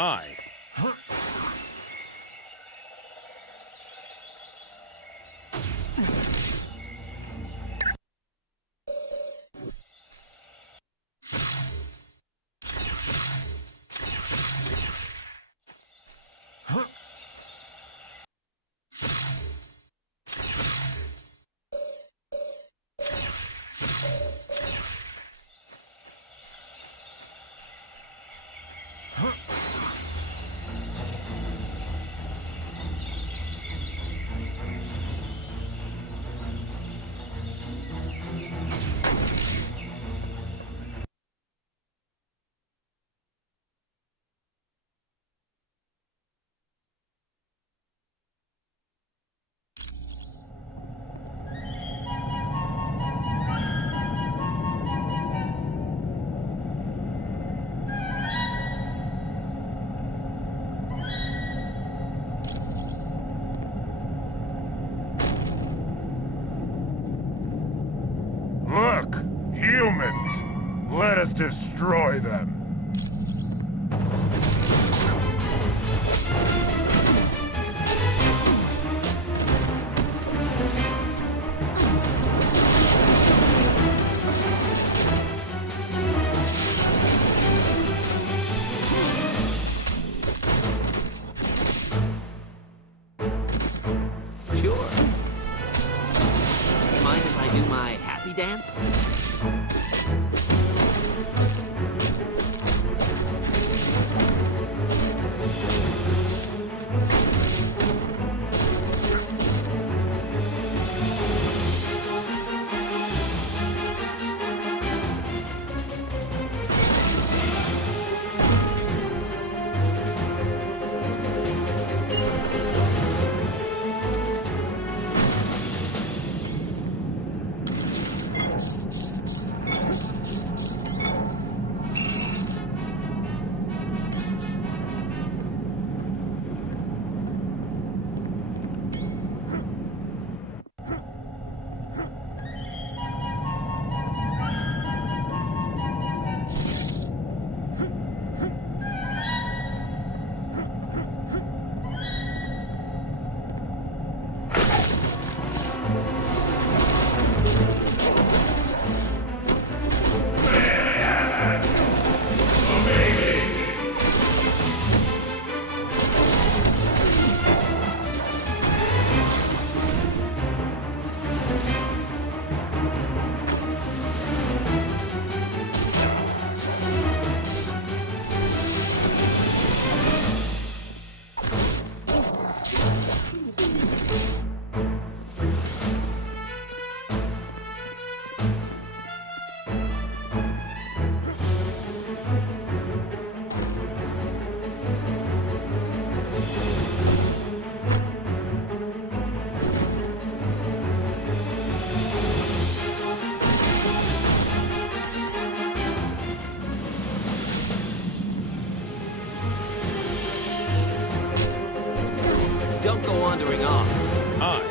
I. Look! Humans! Let us destroy them! Sure. Mind if I do my happy dance? Don't go wandering off. I.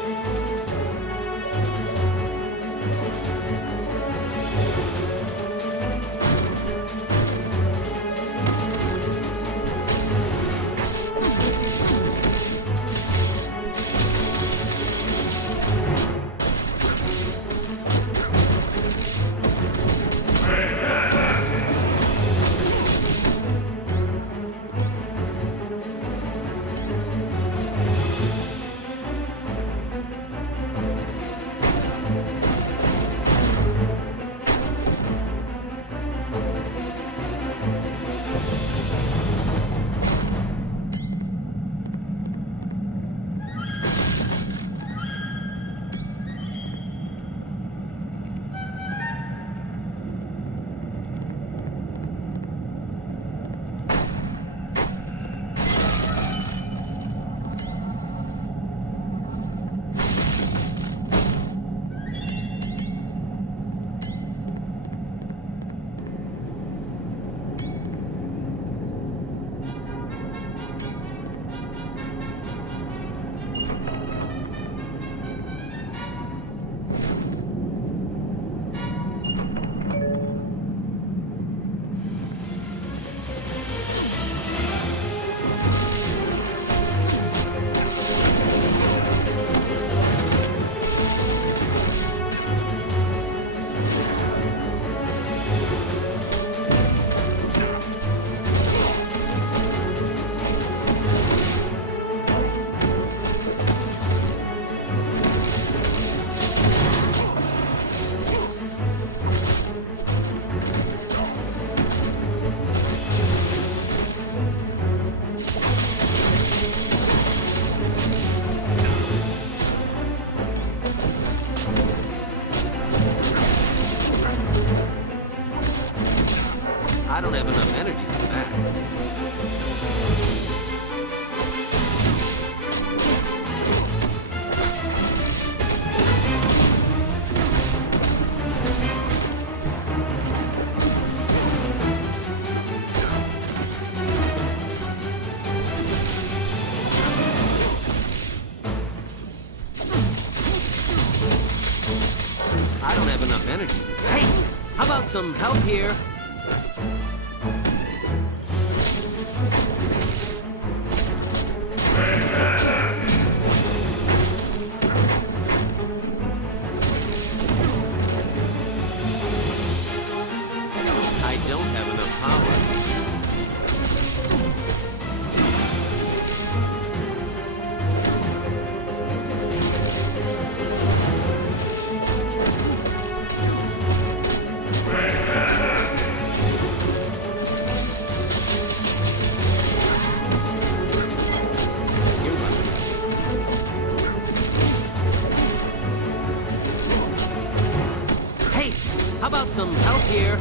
energy. Hey, how about some help here? I don't have enough power. You're right. Hey, how about some help here?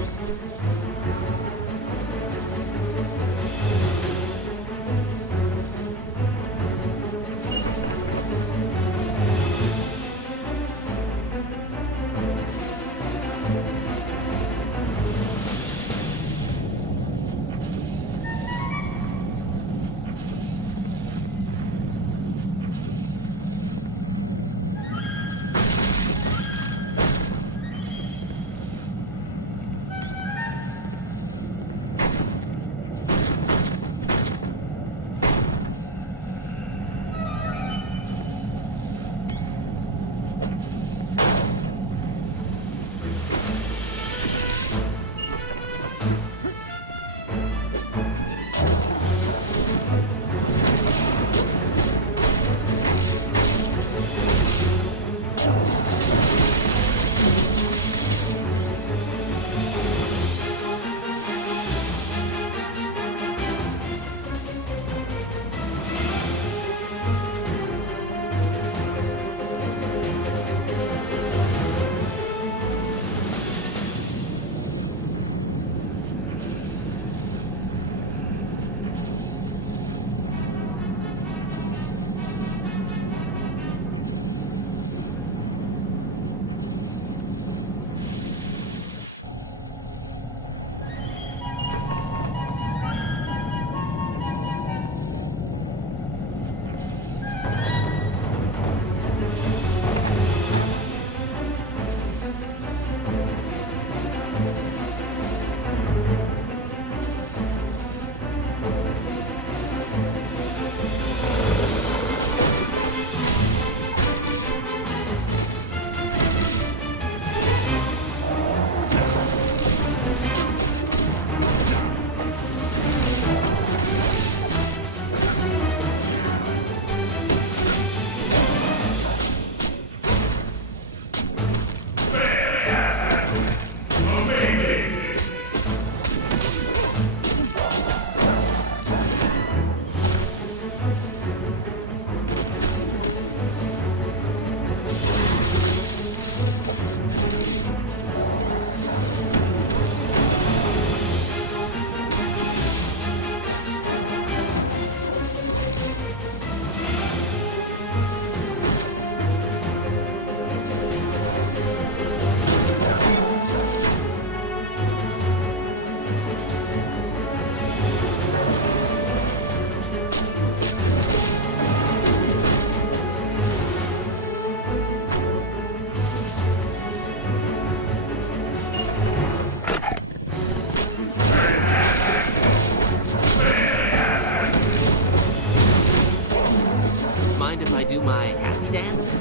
Mind if I do my happy dance?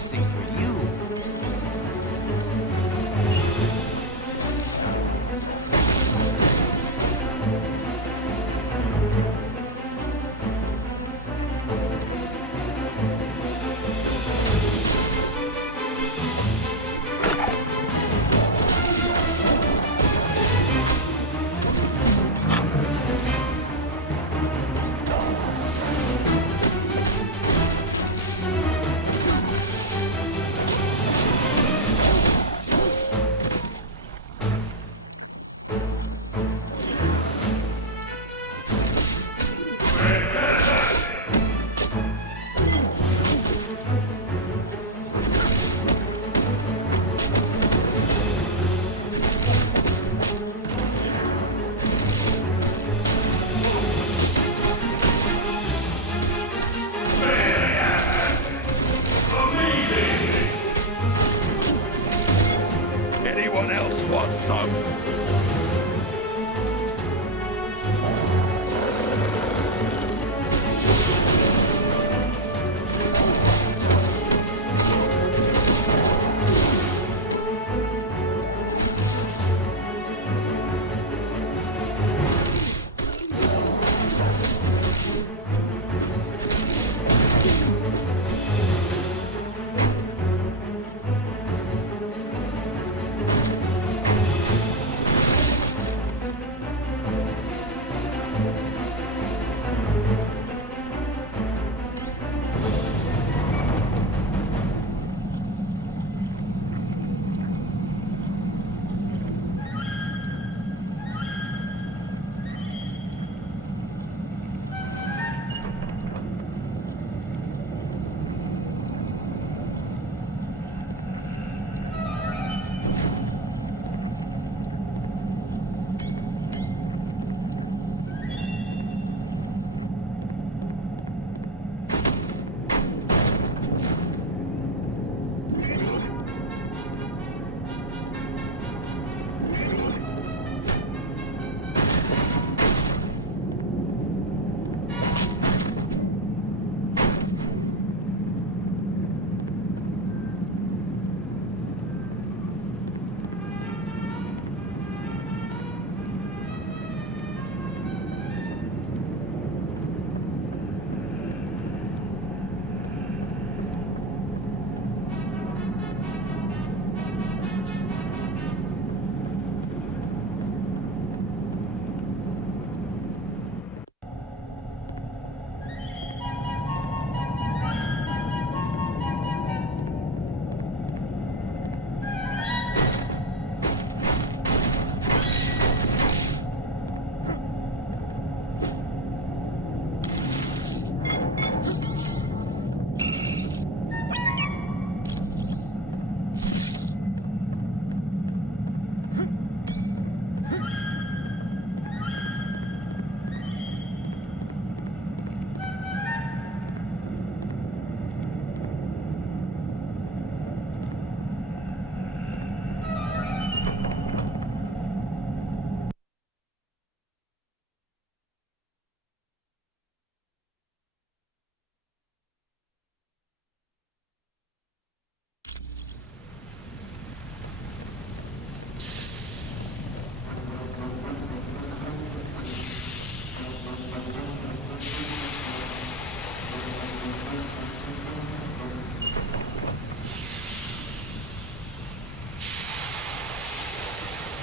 embarrassing for you. Anyone else want some?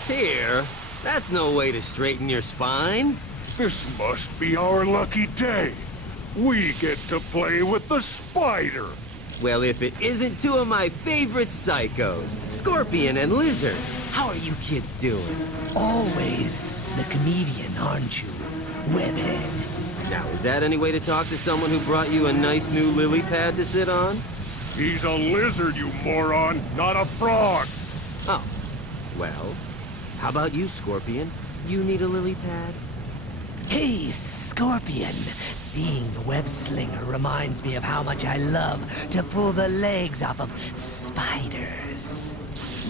Tyr, that's no way to straighten your spine. This must be our lucky day. We get to play with the spider. Well, if it isn't two of my favorite psychos, Scorpion and Lizard. How are you kids doing? Always the comedian, aren't you, Webhead? Now, is that any way to talk to someone who brought you a nice new lily pad to sit on? He's a lizard, you moron, not a frog. Oh, well, how about you, Scorpion? You need a lily pad? Hey, Scorpion. Seeing the web slinger reminds me of how much I love to pull the legs off of spiders.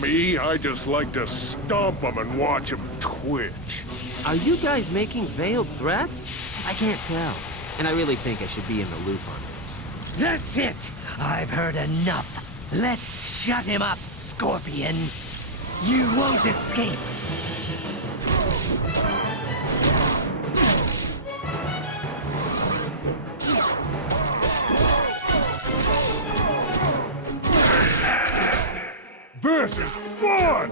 Me, I just like to stomp them and watch them twitch. Are you guys making veiled threats? I can't tell, and I really think I should be in the loop on this. That's it! I've heard enough. Let's shut him up, Scorpion. You won't escape. This is fun!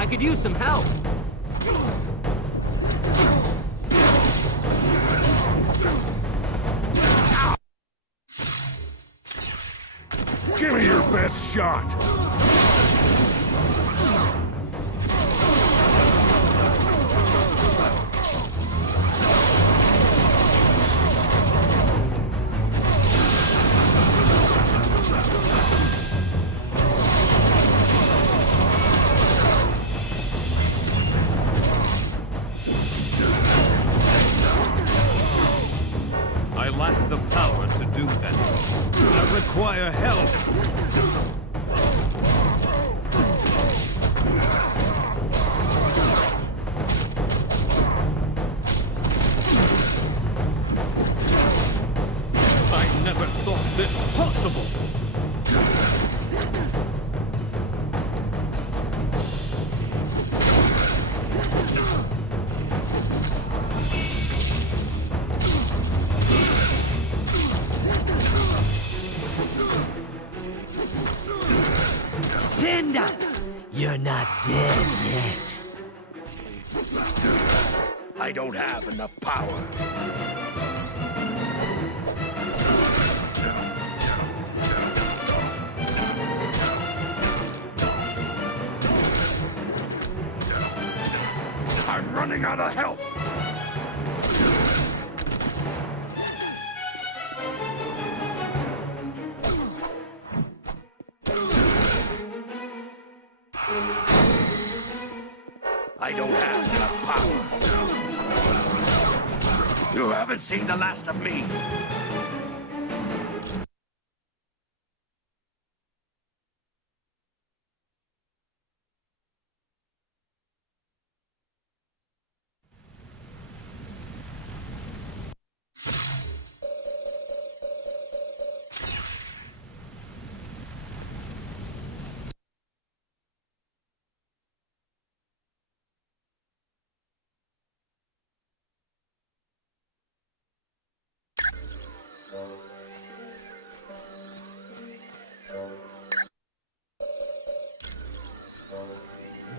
I could use some help. Give me your best shot! I lack the power to do that. I require help. I never thought this possible. Stand up! You're not dead yet. I don't have enough power. I'm running out of help! I don't have enough power. You haven't seen the last of me.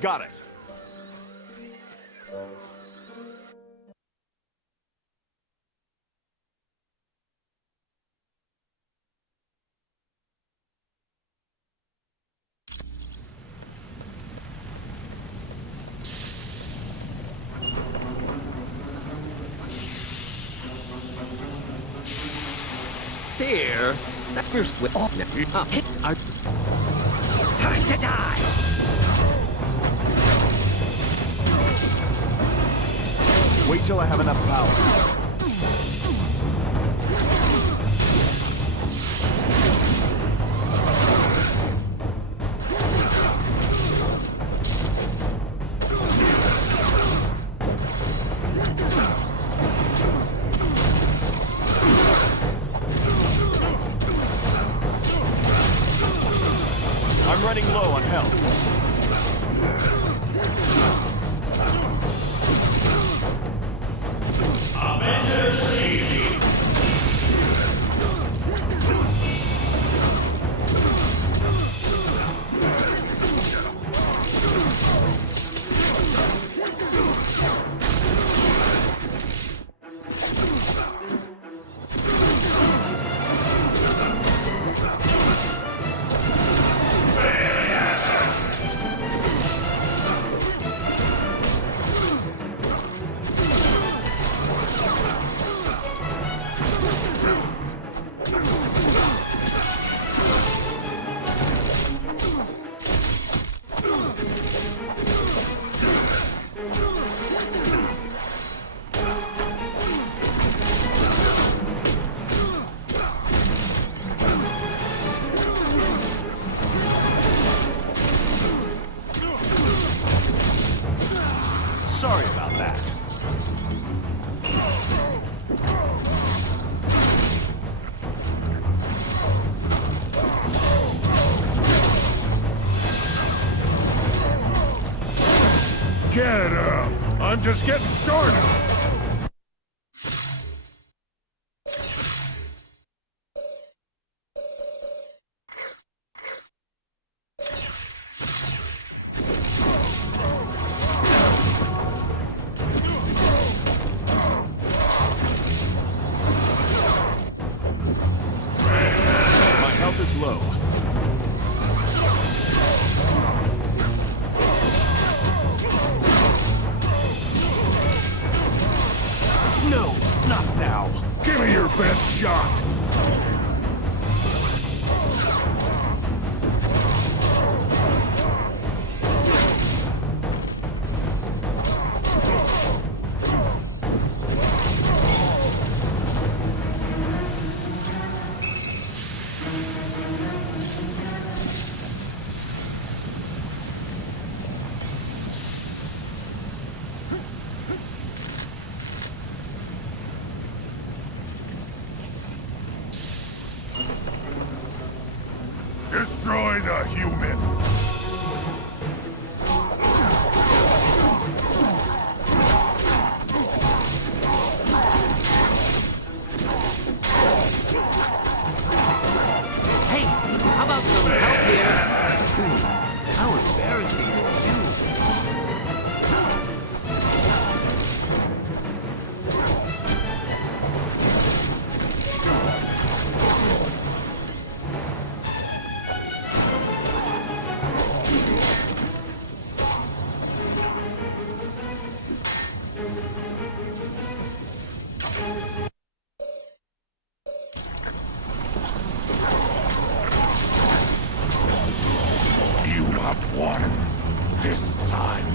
Got it. Tear? That first with all Time to die! Wait till I have enough power. I'm running low on health. I'm just getting started. My health is low. No, not now. Give me your best shot. Destroy the humans! Hey, how about some help here? How embarrassing for you. You have won this time.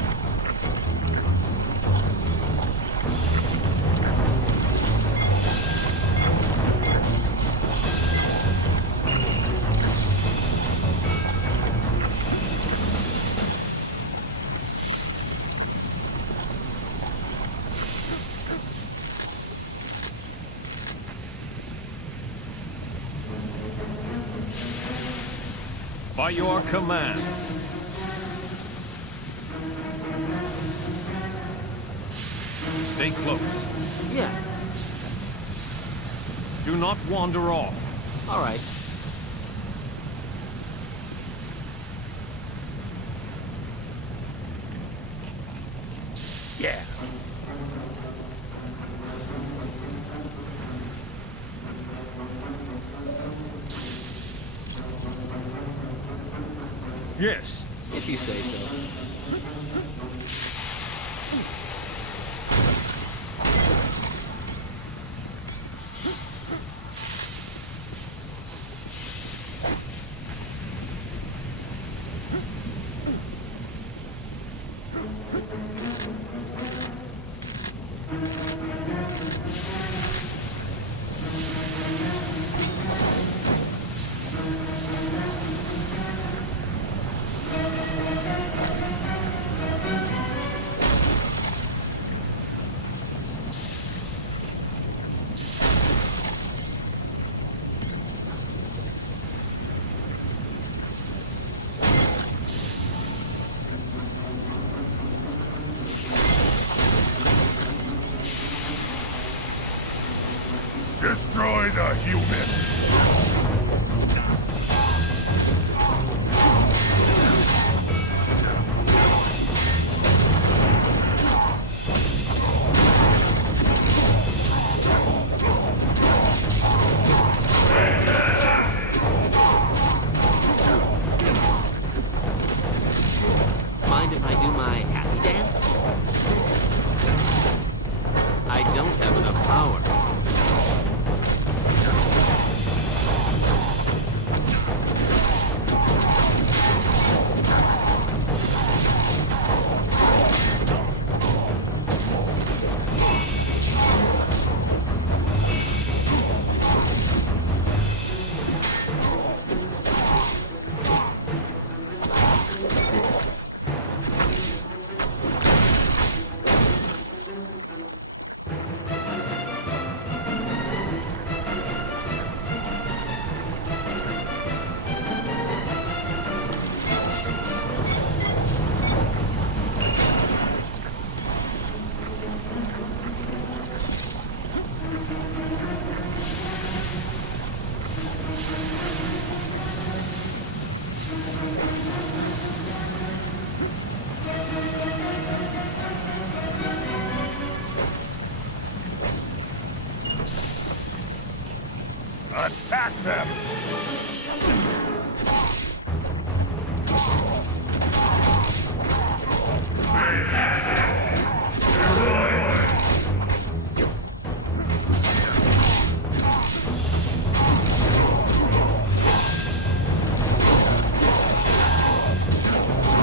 By your command. Stay close. Yeah, Do not wander off. all right. Yeah. Yes. If you say so. Destroy the humans! Mind if I do my happy dance? I don't have enough power. Attack them!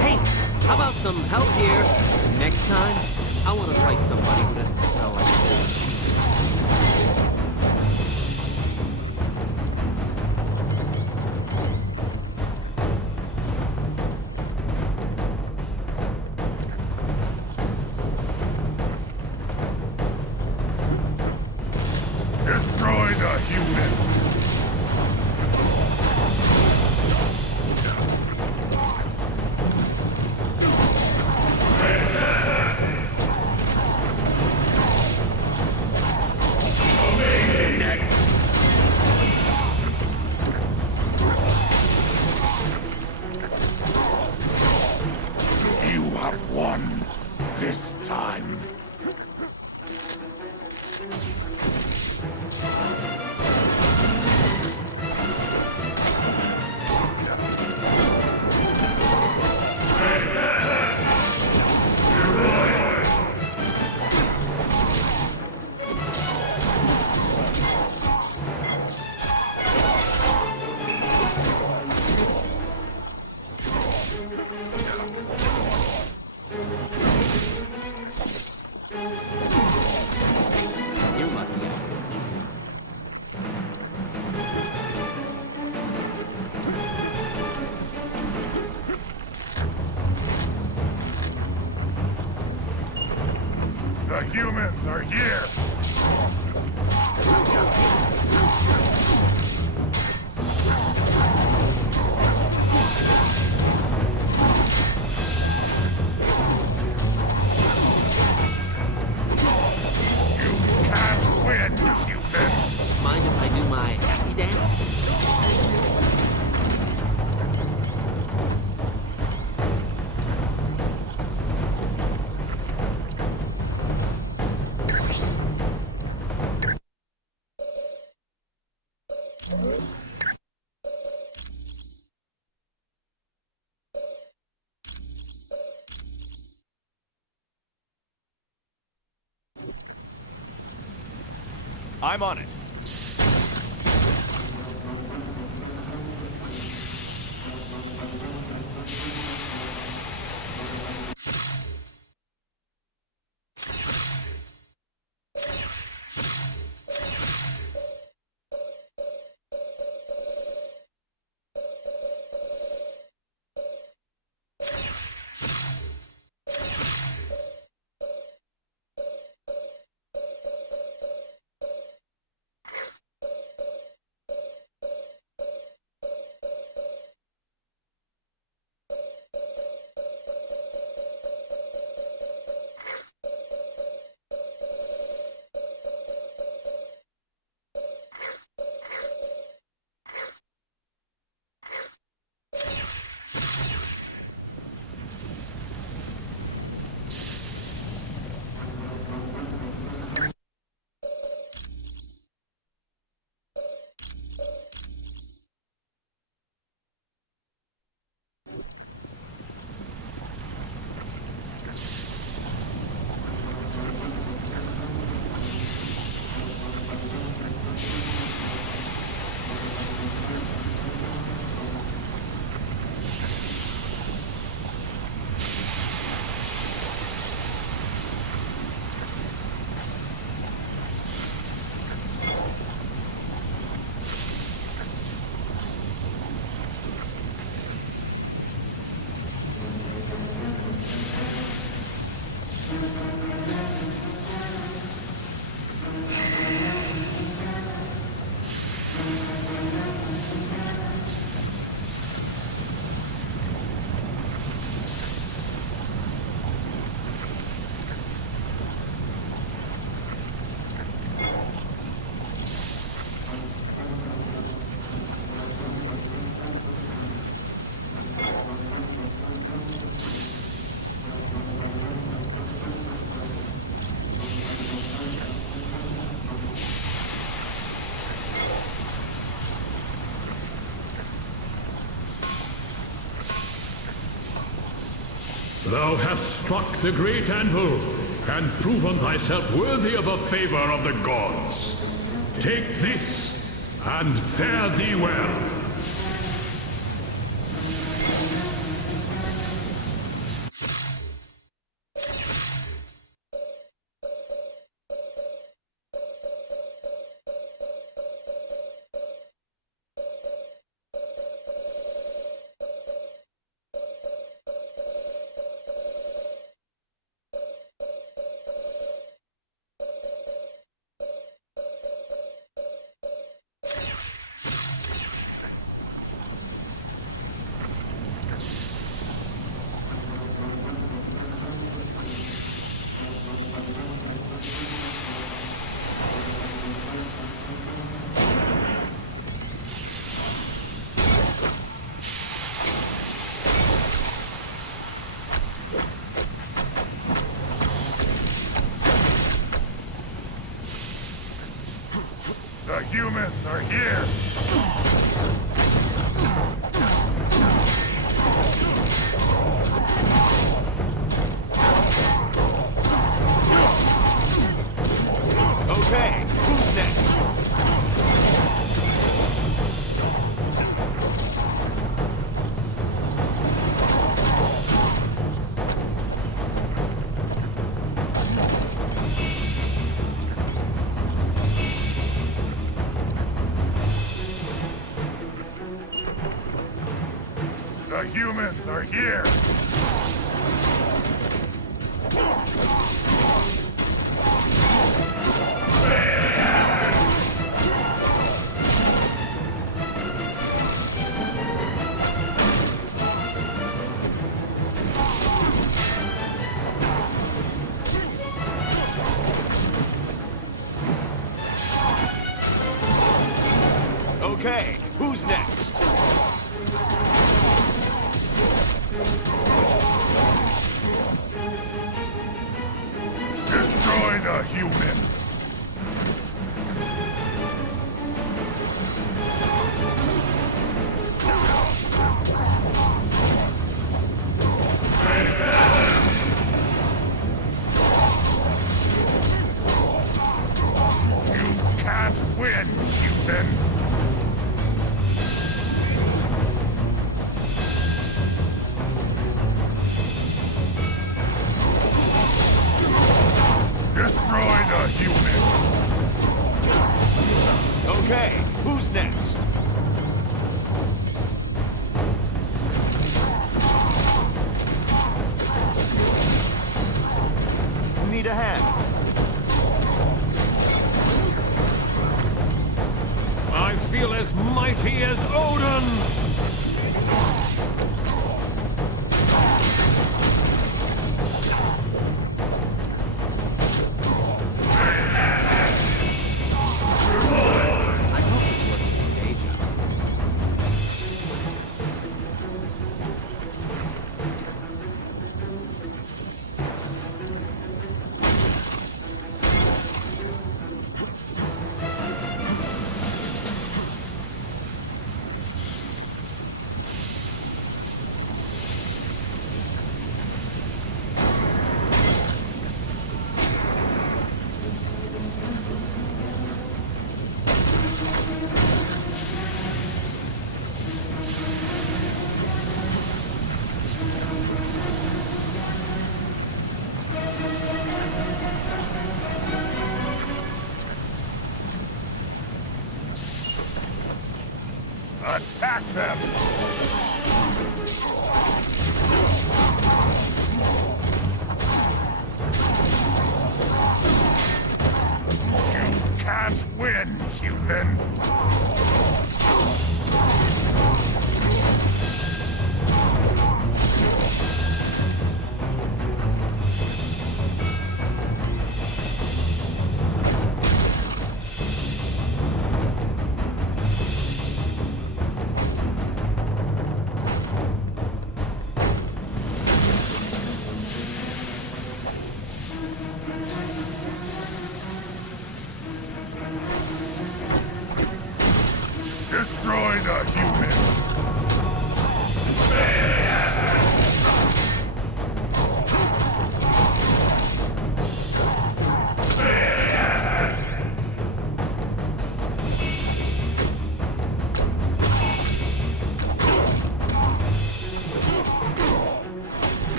Hey, how about some help here? Next time, I want to fight somebody who doesn't smell like fish. Destroy the humans! You have won this time. You're lucky I did easy. The humans are here! You can't win, human! Mind if I do my happy dance? I'm on it. Thou hast struck the great anvil, and proven thyself worthy of a favor of the gods. Take this, and fare thee well. The humans are here! Okay, who's next? The humans are here! Okay, who's next? Destroy the humans! You can't win, human! Destroy the humans! Okay, who's next? Need a hand? I feel as mighty as Odin! I hope this wasn't engaging. Attack them! You can't win, human! Destroy the humans!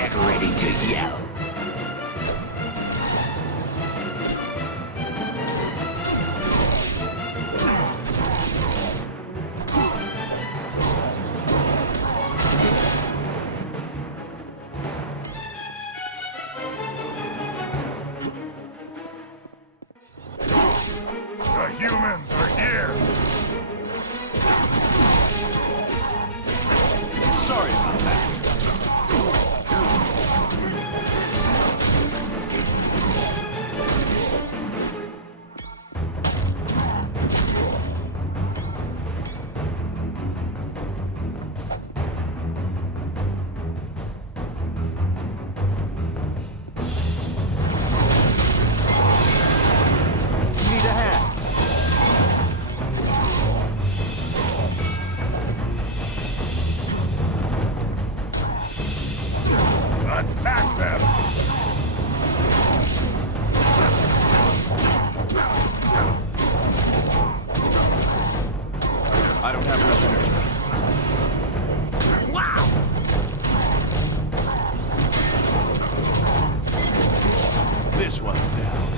Get ready to yell. The humans are here! Sorry about that. Need a hand. Attack them! I don't have enough energy. Wow! This one's down.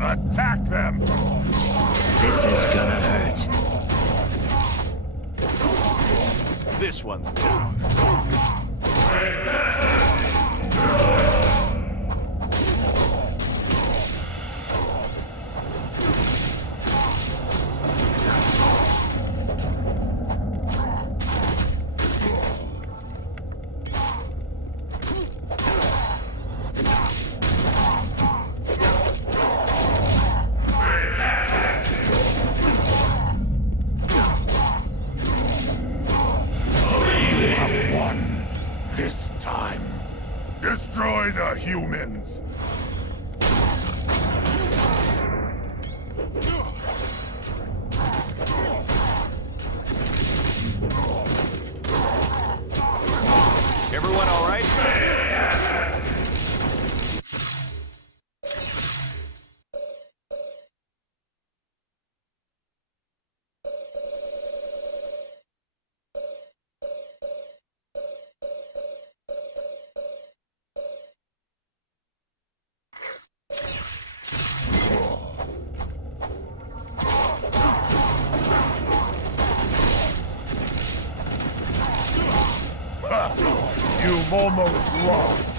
Attack them! This is gonna hurt. This one's down. This time, destroy the humans! Everyone all right? You've almost lost.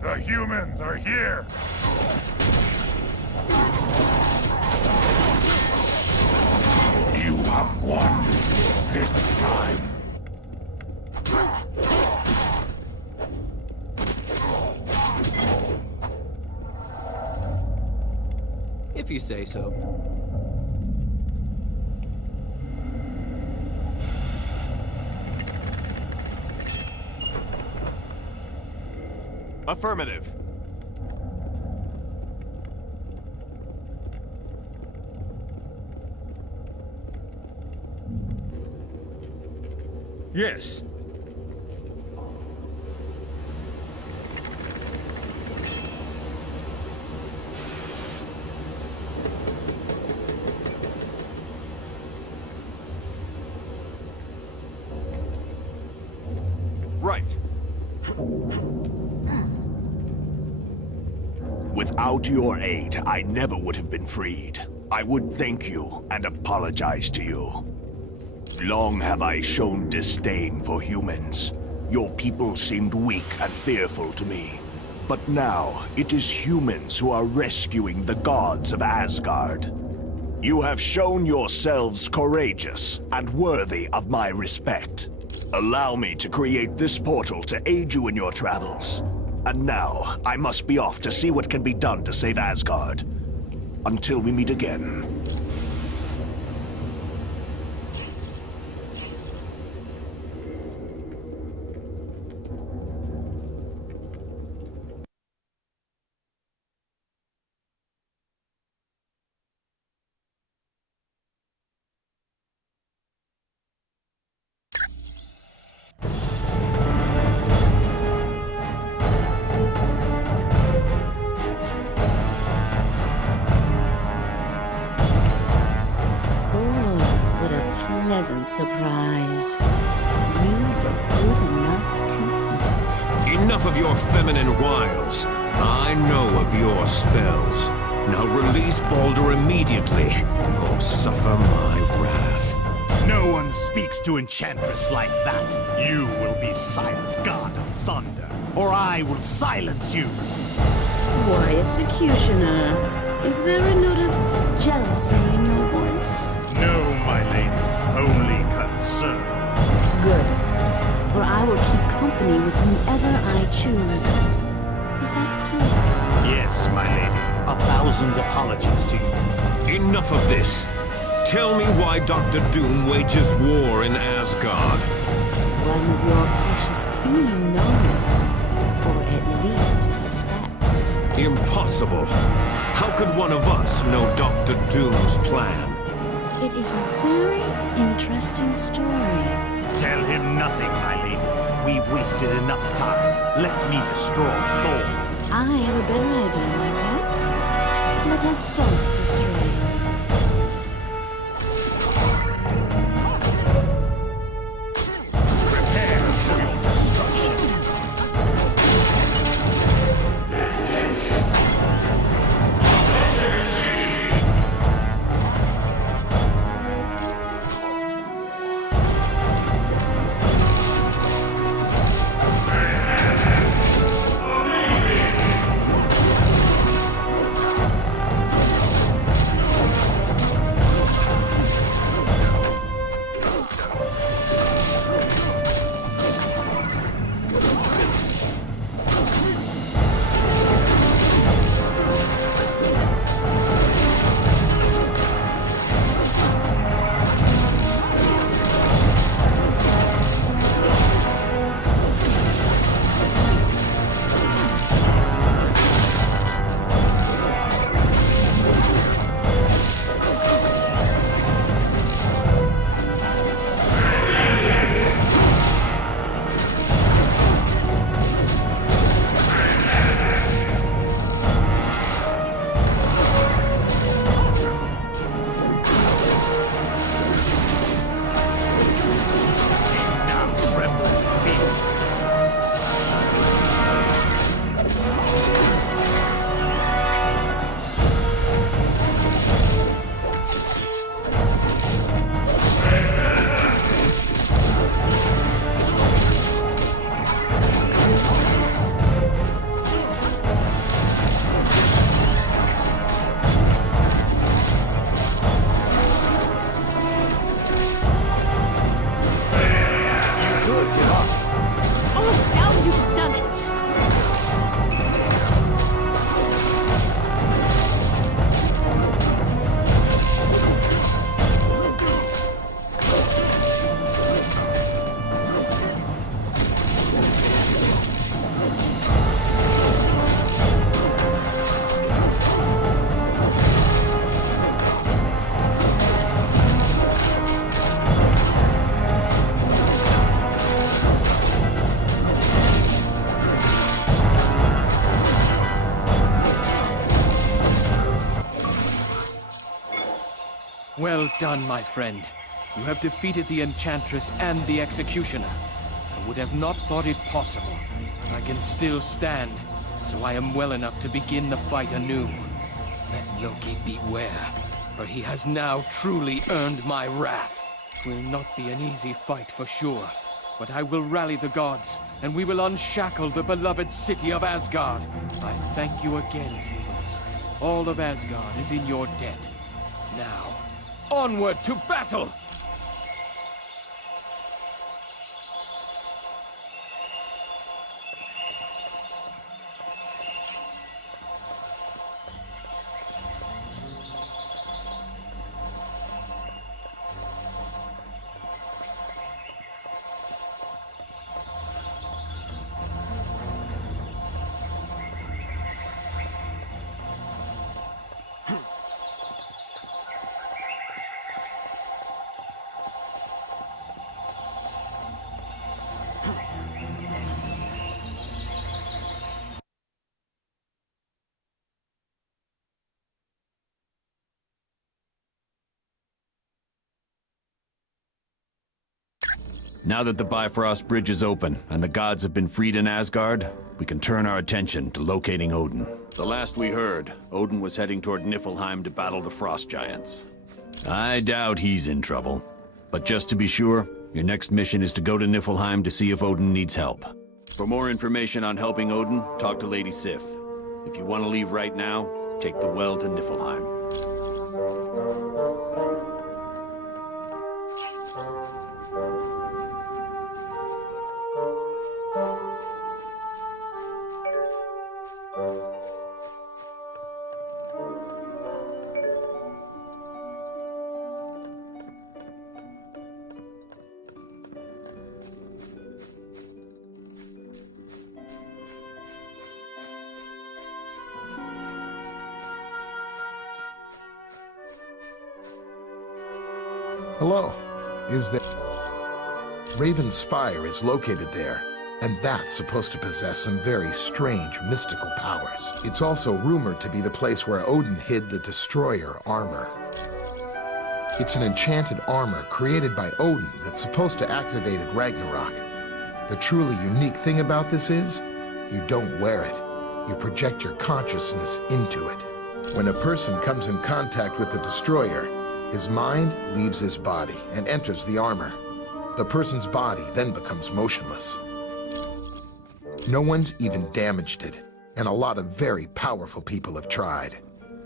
The humans are here! You have won this time. If you say so. Affirmative. Yes. Right. Without your aid, I never would have been freed. I would thank you and apologize to you. Long have I shown disdain for humans. Your people seemed weak and fearful to me. But now, it is humans who are rescuing the gods of Asgard. You have shown yourselves courageous and worthy of my respect. Allow me to create this portal to aid you in your travels. And now, I must be off to see what can be done to save Asgard. Until we meet again. Pleasant surprise. You were good enough to eat. Enough of your feminine wiles. I know of your spells. Now release Baldur immediately, or suffer my wrath. No one speaks to Enchantress like that. You will be silent, God of Thunder, or I will silence you. Why, Executioner? Is there a note of jealousy in your voice? No, my lady. Only concern. Good. For I will keep company with whomever I choose. Is that clear? Yes, my lady. 1,000 apologies to you. Enough of this. Tell me why Dr. Doom wages war in Asgard. One of your precious team knows. Or at least suspects. Impossible. How could one of us know Dr. Doom's plan? It is a very interesting story. Tell him nothing, my lady. We've wasted enough time. Let me destroy Thor. I have a better idea, my pet. Let us both destroy him. Prepare for your destruction. Well done, my friend. You have defeated the Enchantress and the Executioner. I would have not thought it possible. But I can still stand, so I am well enough to begin the fight anew. Let Loki beware, for he has now truly earned my wrath. will not be an easy fight for sure, but I will rally the gods, and we will unshackle the beloved city of Asgard. I thank you again, humans. All of Asgard is in your debt. Now, onward to battle! Now that the Bifrost Bridge is open, and the gods have been freed in Asgard, we can turn our attention to locating Odin. The last we heard, Odin was heading toward Niflheim to battle the Frost Giants. I doubt he's in trouble. But just to be sure, your next mission is to go to Niflheim to see if Odin needs help. For more information on helping Odin, talk to Lady Sif. If you want to leave right now, take the well to Niflheim. Hello. Is there... Raven Spire is located there, and that's supposed to possess some very strange mystical powers. It's also rumored to be the place where Odin hid the Destroyer armor. It's an enchanted armor created by Odin that's supposed to activate at Ragnarok. The truly unique thing about this is, you don't wear it. You project your consciousness into it. When a person comes in contact with the Destroyer, his mind leaves his body and enters the armor. The person's body then becomes motionless. No one's even damaged it, and a lot of very powerful people have tried.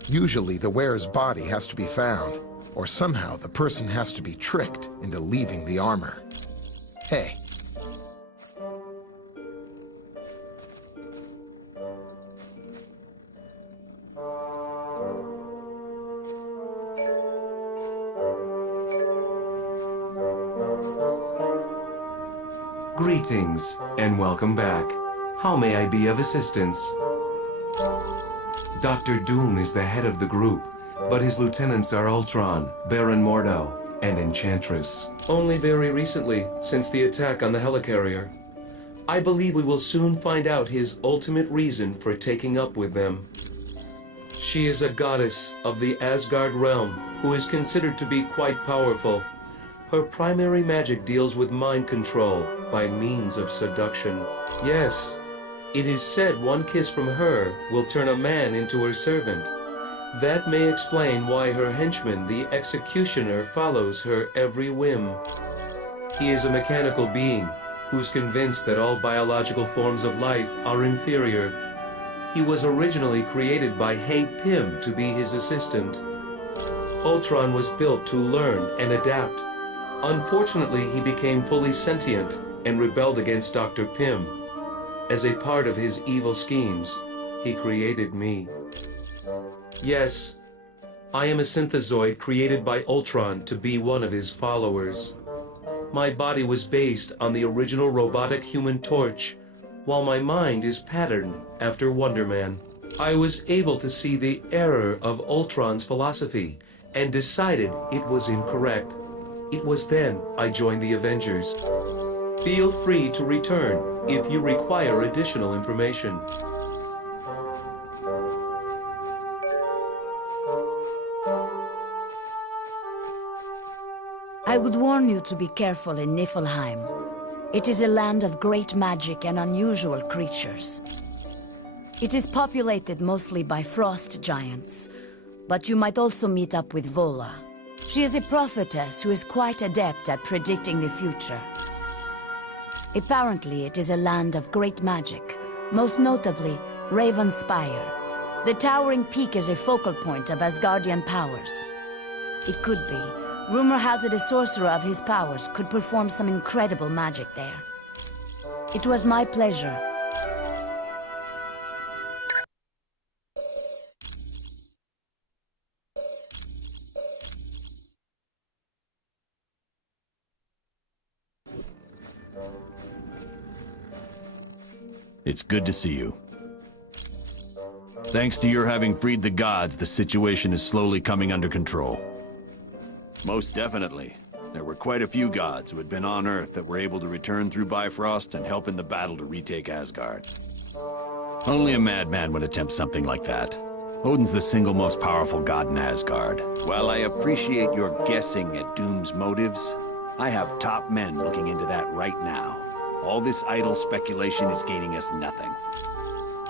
Usually the wearer's body has to be found, or somehow the person has to be tricked into leaving the armor. Hey. Greetings, and welcome back. How may I be of assistance? Dr. Doom is the head of the group, but his lieutenants are Ultron, Baron Mordo, and Enchantress. Only very recently, since the attack on the helicarrier. I believe we will soon find out his ultimate reason for taking up with them. She is a goddess of the Asgard realm, who is considered to be quite powerful. Her primary magic deals with mind control by means of seduction. Yes, it is said one kiss from her will turn a man into her servant. That may explain why her henchman, the Executioner, follows her every whim. He is a mechanical being who's convinced that all biological forms of life are inferior. He was originally created by Hank Pym to be his assistant. Ultron was built to learn and adapt. Unfortunately, he became fully sentient and rebelled against Dr. Pym. As a part of his evil schemes, he created me. Yes, I am a synthezoid created by Ultron to be one of his followers. My body was based on the original robotic Human Torch, while my mind is patterned after Wonder Man. I was able to see the error of Ultron's philosophy and decided it was incorrect. It was then I joined the Avengers. Feel free to return if you require additional information. I would warn you to be careful in Niflheim. It is a land of great magic and unusual creatures. It is populated mostly by frost giants, but you might also meet up with Vola. She is a prophetess who is quite adept at predicting the future. Apparently, it is a land of great magic, most notably Raven Spire. The towering peak is a focal point of Asgardian powers. It could be. Rumor has it a sorcerer of his powers could perform some incredible magic there. It was my pleasure. It's good to see you. Thanks to your having freed the gods, the situation is slowly coming under control. Most definitely. There were quite a few gods who had been on Earth that were able to return through Bifrost and help in the battle to retake Asgard. Only a madman would attempt something like that. Odin's the single most powerful god in Asgard. While I appreciate your guessing at Doom's motives, I have top men looking into that right now. All this idle speculation is gaining us nothing.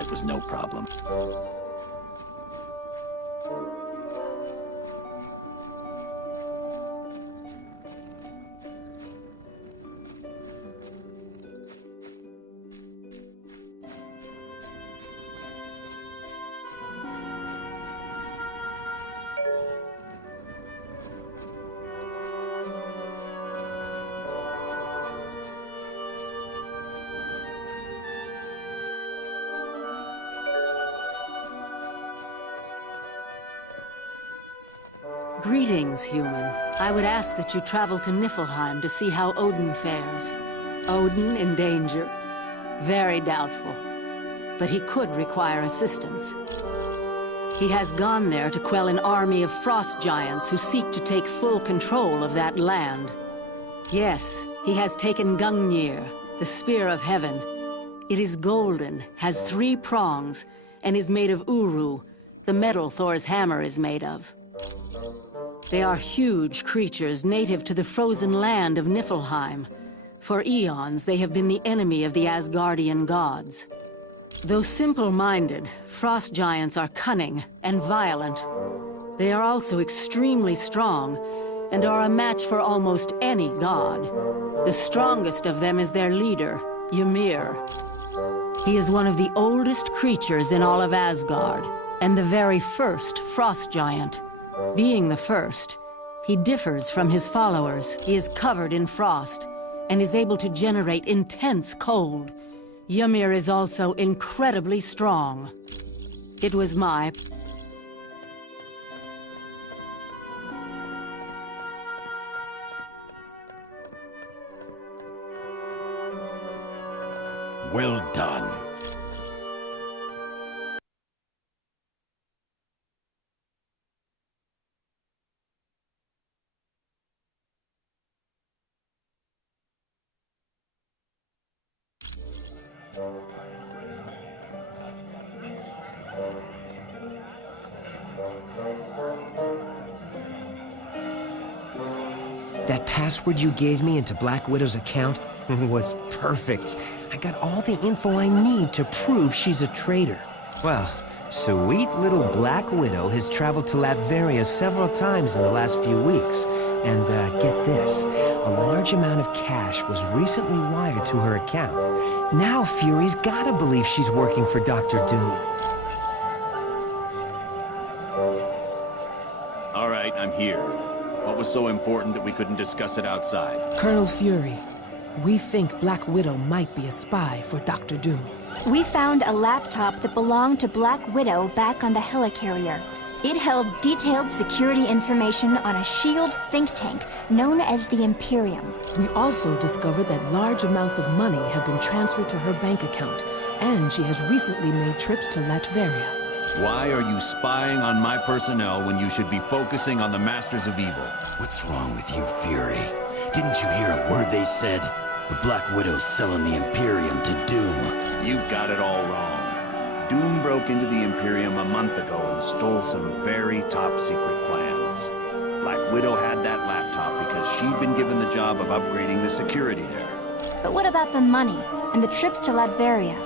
It was no problem. Greetings, human. I would ask that you travel to Niflheim to see how Odin fares. Odin in danger? Very doubtful. But he could require assistance. He has gone there to quell an army of frost giants who seek to take full control of that land. Yes, he has taken Gungnir, the Spear of Heaven. It is golden, has 3 prongs, and is made of Uru, the metal Thor's hammer is made of. They are huge creatures native to the frozen land of Niflheim. For eons, they have been the enemy of the Asgardian gods. Though simple-minded, frost giants are cunning and violent. They are also extremely strong, and are a match for almost any god. The strongest of them is their leader, Ymir. He is one of the oldest creatures in all of Asgard, and the very first frost giant. Being the first, he differs from his followers. He is covered in frost, and is able to generate intense cold. Ymir is also incredibly strong. It was my... Well done. That password you gave me into Black Widow's account was perfect. I got all the info I need to prove she's a traitor. Well, sweet little Black Widow has traveled to Latveria several times in the last few weeks. And get this, a large amount of cash was recently wired to her account. Now Fury's gotta believe she's working for Dr. Doom. All right, I'm here. What was so important that we couldn't discuss it outside? Colonel Fury, we think Black Widow might be a spy for Dr. Doom. We found a laptop that belonged to Black Widow back on the helicarrier. It held detailed security information on a S.H.I.E.L.D. think tank known as the Imperium. We also discovered that large amounts of money have been transferred to her bank account, and she has recently made trips to Latveria. Why are you spying on my personnel when you should be focusing on the Masters of Evil? What's wrong with you, Fury? Didn't you hear a word they said? The Black Widow's selling the Imperium to Doom. You've got it all wrong. Doom broke into the Imperium a month ago and stole some very top-secret plans. Black Widow had that laptop because she'd been given the job of upgrading the security there. But what about the money and the trips to Latveria?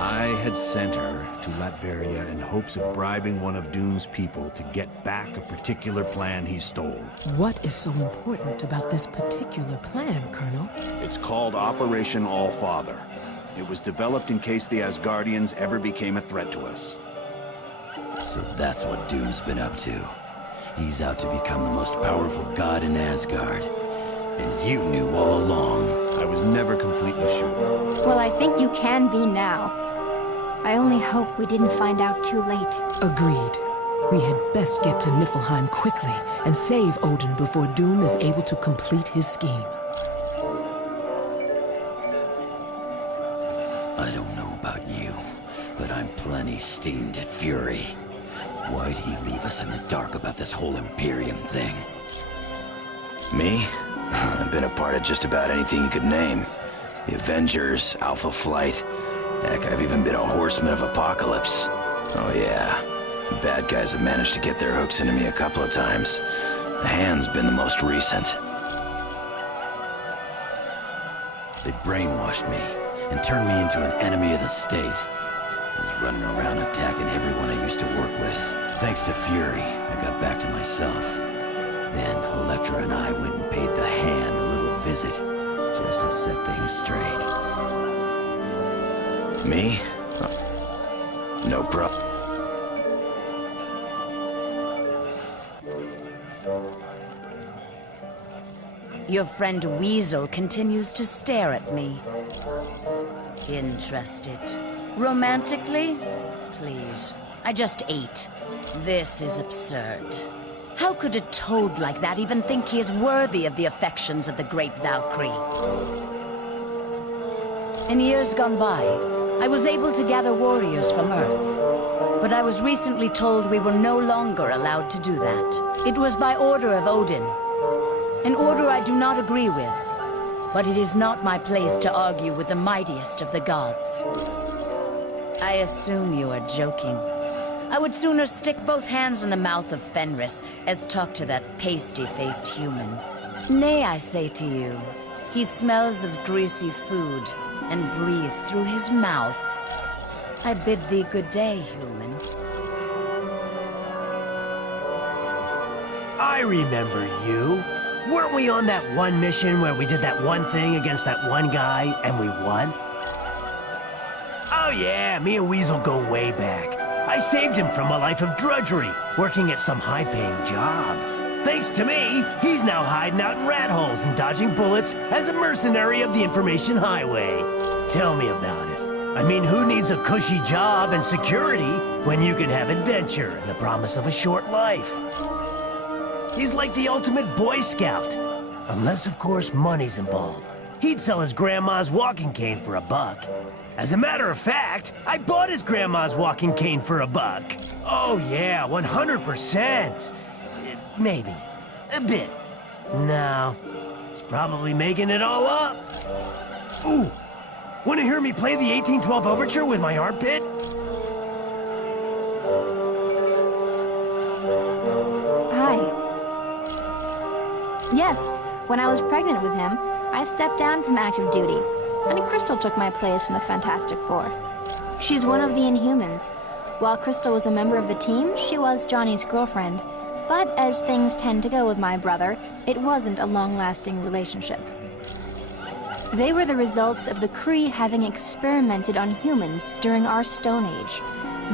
I had sent her to Latveria in hopes of bribing one of Doom's people to get back a particular plan he stole. What is so important about this particular plan, Colonel? It's called Operation All-Father. It was developed in case the Asgardians ever became a threat to us. So that's what Doom's been up to. He's out to become the most powerful god in Asgard. And you knew all along. I was never completely sure. Well, I think you can be now. I only hope we didn't find out too late. Agreed. We had best get to Niflheim quickly and save Odin before Doom is able to complete his scheme. I don't know about you, but I'm plenty steamed at fury. Why'd he leave us in the dark about this whole Imperium thing? Me? I've been a part of just about anything you could name. The Avengers, Alpha Flight. Heck, I've even been a Horseman of Apocalypse. Oh yeah, the bad guys have managed to get their hooks into me a couple of times. The Hand's been the most recent. They brainwashed me and turned me into an enemy of the state. I was running around attacking everyone I used to work with. Thanks to Fury, I got back to myself. Then Elektra and I went and paid the Hand a little visit, just to set things straight. Me? Oh, no problem. Your friend Weasel continues to stare at me. Interested. Romantically? Please. I just ate. This is absurd. How could a toad like that even think he is worthy of the affections of the great Valkyrie? In years gone by, I was able to gather warriors from Earth. But I was recently told we were no longer allowed to do that. It was by order of Odin. An order I do not agree with. But it is not my place to argue with the mightiest of the gods. I assume you are joking. I would sooner stick both hands in the mouth of Fenris as talk to that pasty-faced human. Nay, I say to you, he smells of greasy food and breathes through his mouth. I bid thee good day, human. I remember you. Weren't we on that one mission where we did that one thing against that one guy and we won? Oh yeah, me and Weasel go way back. I saved him from a life of drudgery, working at some high-paying job. Thanks to me, he's now hiding out in rat holes and dodging bullets as a mercenary of the information highway. Tell me about it. I mean, who needs a cushy job and security when you can have adventure and the promise of a short life? He's like the ultimate Boy Scout. Unless, of course, money's involved. He'd sell his grandma's walking cane for $1. As a matter of fact, I bought his grandma's walking cane for $1. Oh yeah, 100%. Maybe. A bit. No. He's probably making it all up. Ooh. Wanna hear me play the 1812 Overture with my armpit? Hi. Yes, when I was pregnant with him, I stepped down from active duty, and Crystal took my place in the Fantastic Four. She's one of the Inhumans. While Crystal was a member of the team, she was Johnny's girlfriend. But as things tend to go with my brother, it wasn't a long-lasting relationship. They were the results of the Kree having experimented on humans during our Stone Age.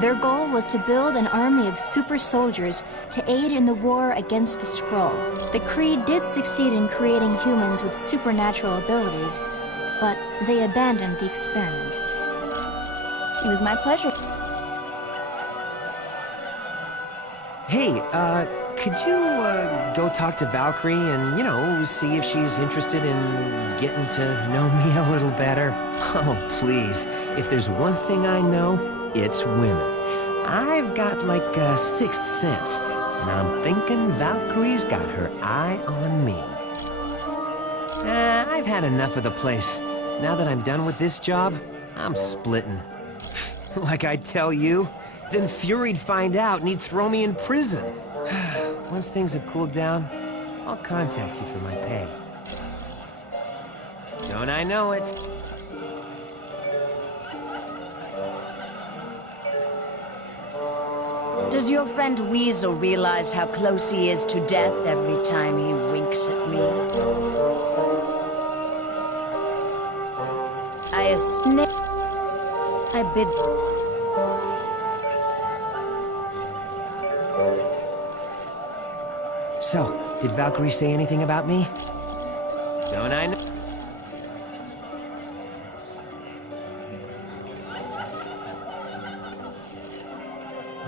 Their goal was to build an army of super soldiers to aid in the war against the Skrull. The Kree did succeed in creating humans with supernatural abilities, but they abandoned the experiment. It was my pleasure. Hey, could you, go talk to Valkyrie and, you know, see if she's interested in getting to know me a little better? Oh, please. If there's one thing I know, it's women. I've got like a sixth sense, and I'm thinking Valkyrie's got her eye on me. I've had enough of the place. Now that I'm done with this job, I'm splitting. Like I tell you, then Fury'd find out and he'd throw me in prison. Once things have cooled down, I'll contact you for my pay. Don't I know it? Does your friend Weasel realize how close he is to death every time he winks at me? I bid... So, did Valkyrie say anything about me? Don't I know?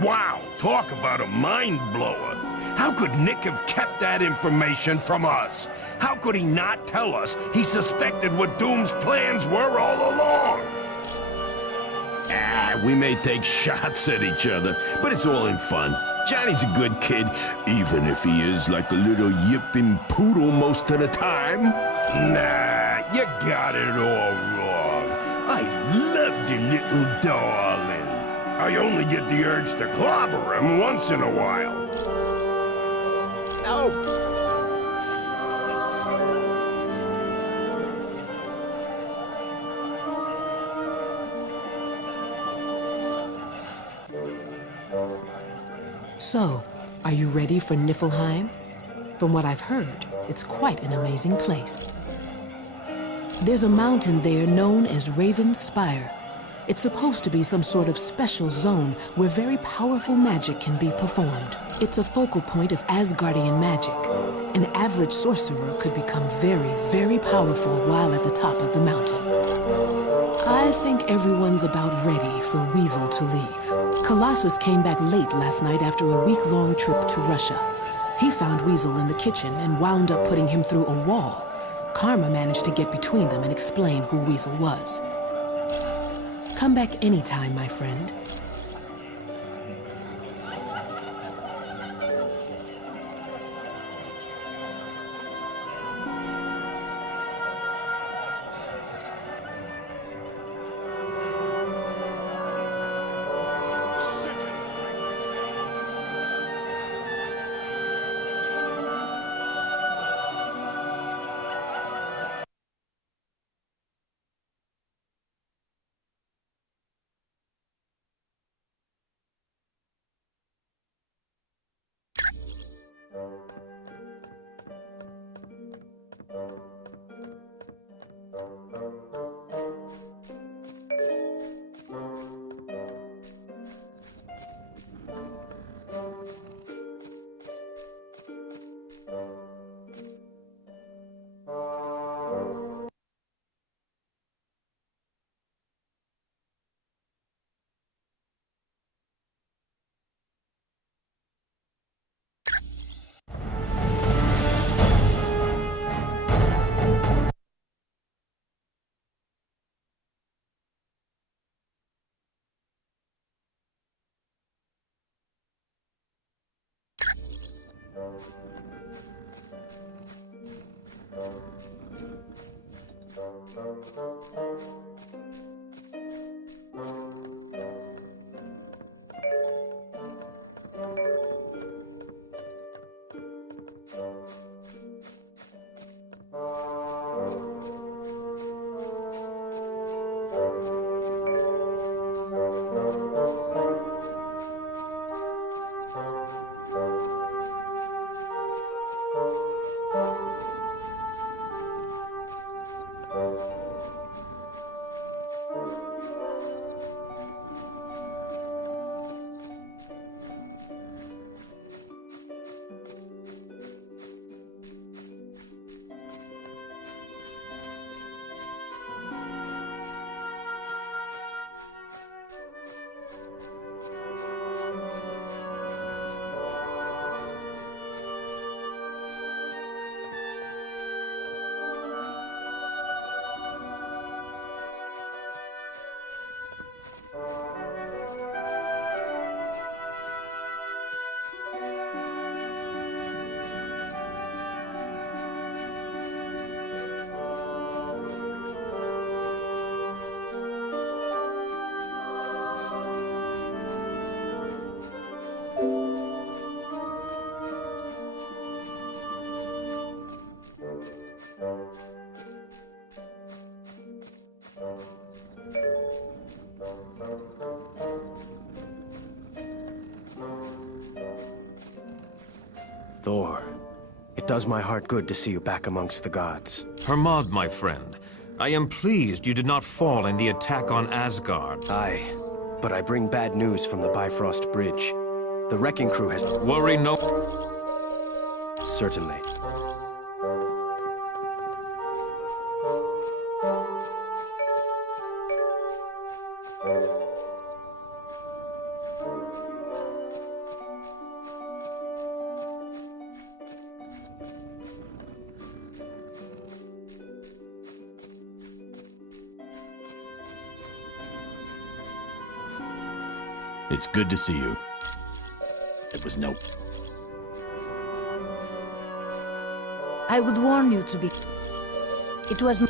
Wow, talk about a mind blower. How could Nick have kept that information from us? How could he not tell us he suspected what Doom's plans were all along? We may take shots at each other, but it's all in fun. Johnny's a good kid, even if he is like a little yipping poodle most of the time. Nah, you got it all wrong. I love the little darling. I only get the urge to clobber him once in a while. No! So, are you ready for Niflheim? From what I've heard, it's quite an amazing place. There's a mountain there known as Raven Spire. It's supposed to be some sort of special zone where very powerful magic can be performed. It's a focal point of Asgardian magic. An average sorcerer could become very, very powerful while at the top of the mountain. I think everyone's about ready for Weasel to leave. Colossus came back late last night after a week-long trip to Russia. He found Weasel in the kitchen and wound up putting him through a wall. Karma managed to get between them and explain who Weasel was. Come back anytime, my friend. Thor, it does my heart good to see you back amongst the gods. Hermod, my friend, I am pleased you did not fall in the attack on Asgard. Aye, but I bring bad news from the Bifrost Bridge. The wrecking crew has... Worry no... Certainly. It's good to see you. It was no... I would warn you to be... It was...